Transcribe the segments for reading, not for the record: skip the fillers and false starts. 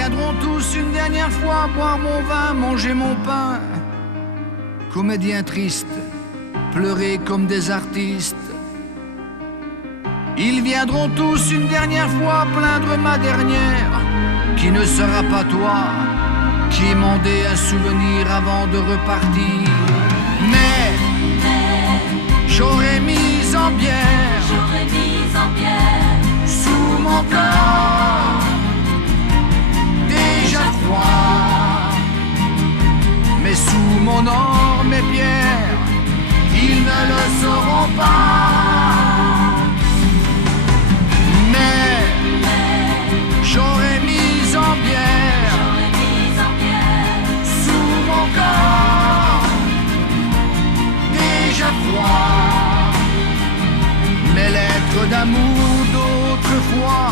viendront tous une dernière fois boire mon vin, manger mon pain. Comédiens tristes, pleurer comme des artistes. Ils viendront tous une dernière fois plaindre ma dernière, qui ne sera pas toi, qui mandait un souvenir avant de repartir. Mais j'aurais mis en bière, sous mon corps, déjà froid. Mais sous mon or, mes pierres, ils ne le sauront pas. Mais j'aurais mis en bière, sous mon corps, déjà froid. Mes lettres d'amour d'autrefois,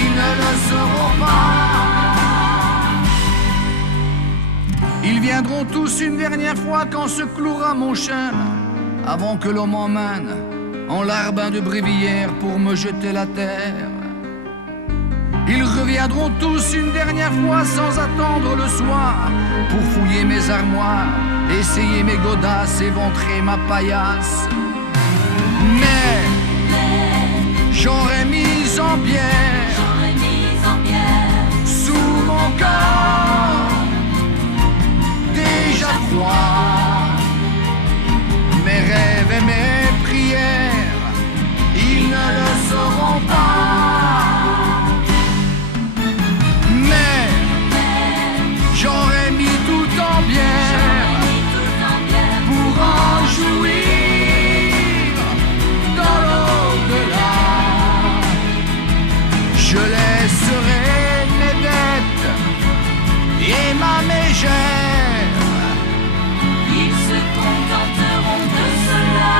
ils ne le sauront pas. Ils viendront tous une dernière fois quand se clouera mon chêne, avant que l'on m'emmène en larbin de bréviaire pour me jeter la terre. Ils reviendront tous une dernière fois sans attendre le soir pour fouiller mes armoires, essayer mes godasses, éventrer ma paillasse. Mais j'aurais mis en bière, sous mon corps, déjà froid. Mes rêves et mes prières, ils ne le sauront pas. Mais j'aurais mis tout en bière pour en jouir dans l'au-delà. Je laisserai mes dettes et ma mégère. Ils se contenteront de cela.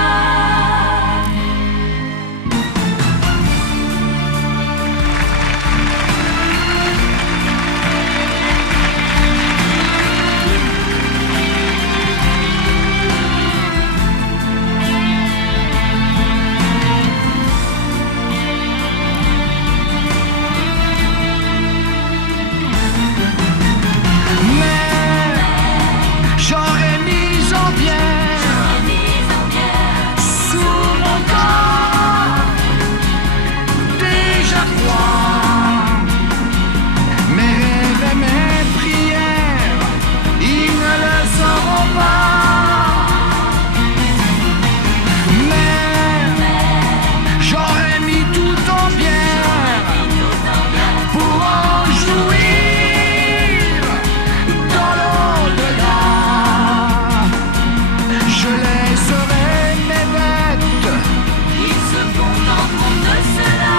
J'aurais mis en bière, sous mon corps, déjà froid. Mes rêves et mes prières, ils ne le sauront pas. Mais j'aurais mis tout en bière pour en jouir dans l'au-delà. Je laisserai mes bêtes, Ils se contenteront de cela.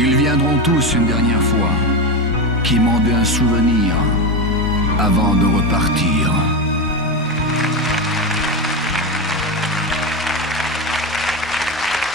Ils viendront tous une dernière fois, qui mandaient un souvenir avant de repartir.